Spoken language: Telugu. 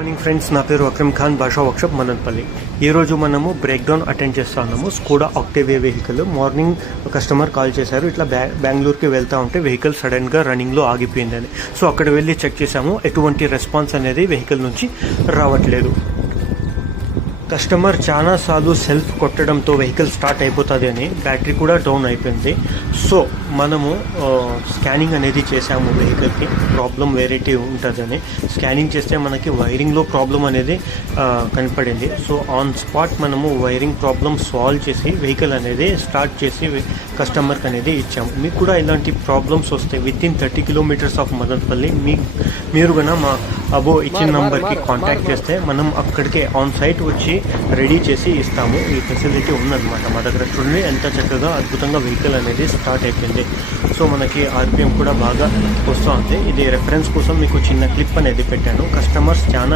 మార్నింగ్ ఫ్రెండ్స్, నా పేరు అక్రమ్ ఖాన్, భాషా వర్క్షాప్ మదనపల్లి. ఈరోజు మనము బ్రేక్ డౌన్ అటెండ్ చేస్తున్నాము. Skoda Octavia vehicle. Morning customer call చేశారు, ఇట్లా బెంగళూరుకి వెళ్తూ ఉంటే వెహికల్ సడన్గా రన్నింగ్లో ఆగిపోయిందని. సో అక్కడ వెళ్ళి చెక్ చేసాము, ఎటువంటి రెస్పాన్స్ అనేది వెహికల్ నుంచి రావట్లేదు. కస్టమర్ చాలాసార్లు సెల్ఫ్ కొట్టడంతో వెహికల్ స్టార్ట్ అయిపోతుంది అని బ్యాటరీ కూడా డౌన్ అయిపోయింది. సో మనము స్కానింగ్ అనేది చేసాము, వెహికల్కి ప్రాబ్లం వేరేటి ఉంటుందని. స్కానింగ్ చేస్తే మనకి వైరింగ్లో ప్రాబ్లం అనేది కనపడింది. సో ఆన్ స్పాట్ మనము వైరింగ్ ప్రాబ్లం సాల్వ్ చేసి వెహికల్ అనేది స్టార్ట్ చేసి కస్టమర్కి అనేది ఇచ్చాము. మీకు కూడా ఇలాంటి ప్రాబ్లమ్స్ వస్తే with in 30 kilometres of Madanapalle మీరు కన్నా మా అబో ఇచ్చిన నంబర్కి కాంటాక్ట్ చేస్తే మనం అక్కడికే ఆన్ సైట్ వచ్చి రెడీ చేసి ఇస్తాము. ఈ ఫెసిలిటీ ఉందన్నమాట మా దగ్గర. చూడండి ఎంత చక్కగా అద్భుతంగా వెహికల్ అనేది స్టార్ట్ అయిపోయింది. సో మనకి ఆర్పిఎం కూడా బాగా వస్తుంది. ఇది రెఫరెన్స్ కోసం మీకు చిన్న క్లిప్ అనేది పెట్టాను. కస్టమర్స్ చాలా